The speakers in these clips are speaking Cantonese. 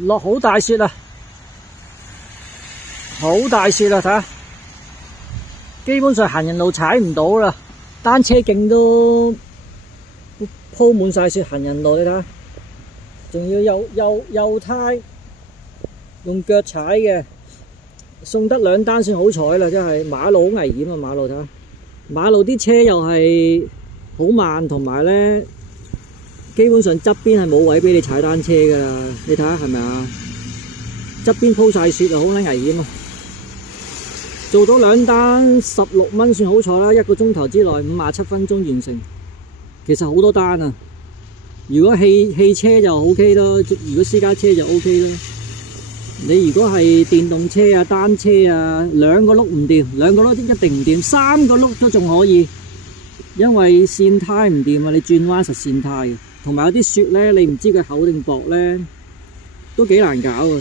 落好大雪啊！好大雪啊！睇下，基本上行人路踩唔到啦，單車徑都鋪滿晒雪，行人路你睇下，仲要右胎用腳踩嘅，送得兩單算好彩啦！真係馬路好危險啊！馬路睇下，馬路啲車又係好慢，同埋咧。基本上側邊係冇位俾你踩單車噶啦，你睇下係咪啊？側邊鋪晒雪啊，好鬼危險啊！做到兩單16蚊算好彩啦，1個鐘頭之內57分鐘完成。其實好多單啊！如果汽車就 OK 咯，如果私家車就 OK 啦。你如果係電動車啊、單車啊，2個轆唔掂，2個轆一定唔掂，3個轆都仲可以，因為線胎唔掂啊，你轉彎實線胎嘅。同埋有啲雪咧，你唔知佢厚定薄咧，都幾難搞啊！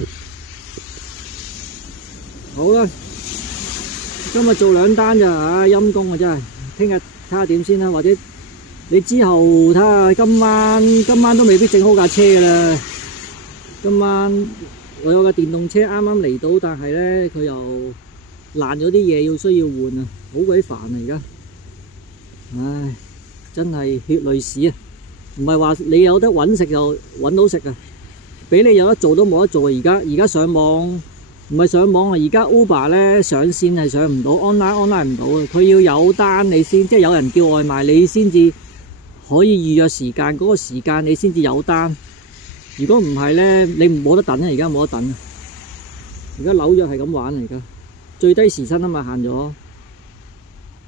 好啦，今日做2單咋，唉陰公啊真係，聽日睇下點先啦，或者你之後睇下今晚都未必整好架車噶啦。今晚我有架電動車啱啱嚟到，但係咧佢又爛咗啲嘢，需要換啊，好鬼煩啊而家，唉，真係血淚史啊！唔係話你有得揾食就揾到食啊！俾你有得做都冇得做啊！而家上網唔係上網啊！而家 Uber 咧上線係上唔到 online 唔到啊！佢要有單你先，即係有人叫外賣你先至可以預約時間，嗰個時間你先至有單。如果唔係咧，你冇得等啊！而家冇得等啊！而家紐約係咁玩嚟㗎，最低時薪啊嘛限咗。